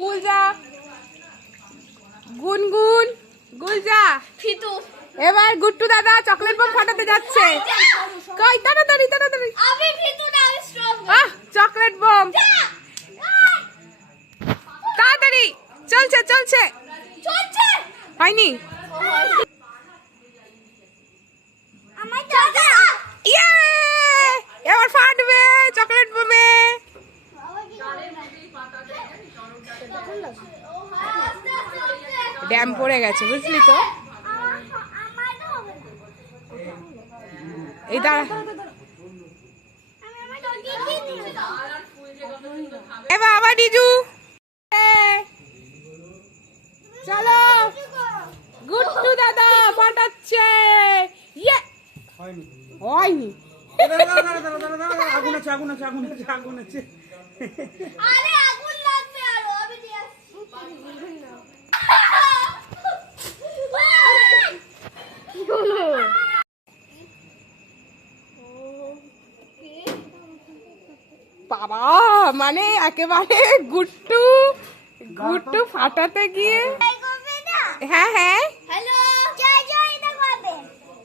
গুলজা গুনগুন গুলজা ফিতু এবার গুট্টু দাদা চকলেট বম ফাটাতে যাচ্ছে। কই তাড়াতাড়ি তাড়াতাড়ি। আমি ফিতু না, আমি স্ট্রং। চকলেট বম তাড়াতাড়ি চলছে চলছে চলছে হয়নি। আমার দাদা ইয়ে এবার ফাটবে চকলেট বোমে। ড্যাম পড়ে গেছে বুঝলি তো। এই দাঁড়া এবার আবার ডিজু চলো গুট্টু দাদা ফাটাচ্ছে। ইয়ে হয়নি। আগুন আছে আগুন আছে আগুন আছে আগুন আছে। আরে আগুন লাগবে আরো, আমি দিয়ে আসছি। বাবা মানে একেবারে গুট্টু গুট্টু ফাটাতে গিয়ে। হ্যাঁ হ্যাঁ হ্যালো জয় জয় দা করবে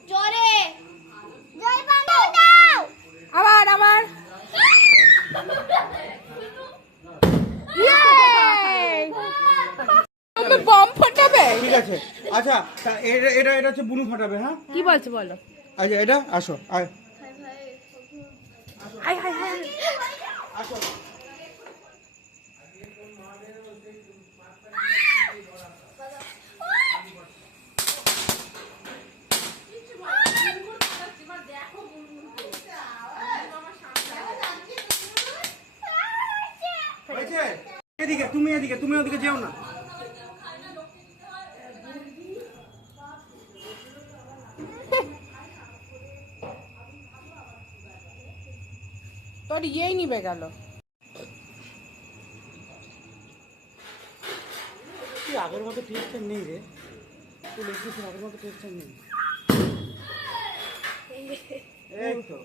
জোরে জয় বাংলা দাও। আবার আবার বম ফাটাবে। ঠিক আছে আচ্ছা এটা এটা এটা হচ্ছে বুনু ফাটাবে। হ্যাঁ কি বলছো বলো। আচ্ছা এটা আসো আয় হাই হাই হাই আসো। হয়েছে? এদিকে তুমি এদিকে তুমি ওদিকে যেও না। তোর ইয়েই নিবে গেল। তুই আগের মতো টেস্টটা নেই রে, তুই লেগেছিস আগের মতো টেস্টটা নেই। এই তো